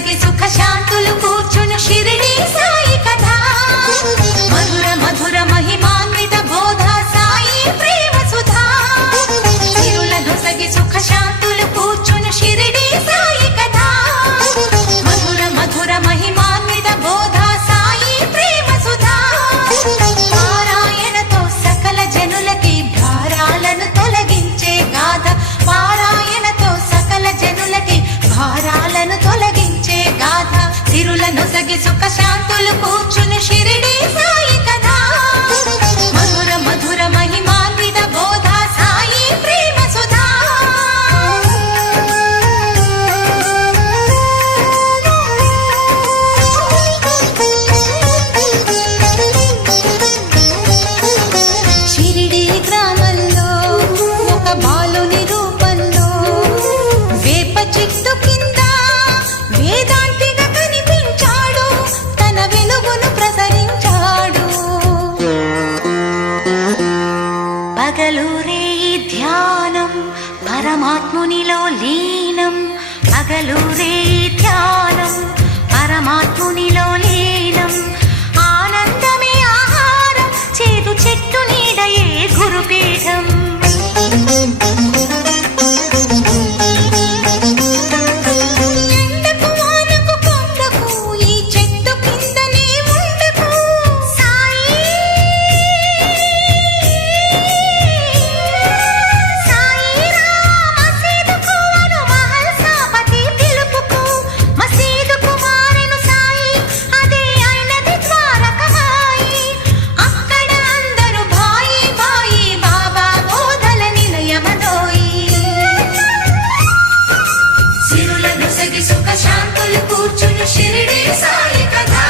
మనకి సుఖ శాంతులు కూర్చును షిరిడి సాయి కథ. సుఖ శాంతులు కూర్చుని షిరిడి సాయి కథ అసలు రే ధ్యానం పరమాత్మునిలో లీనం పగలు సుఖ శాంతులు కూర్చుని షిరిడి సాయి కదా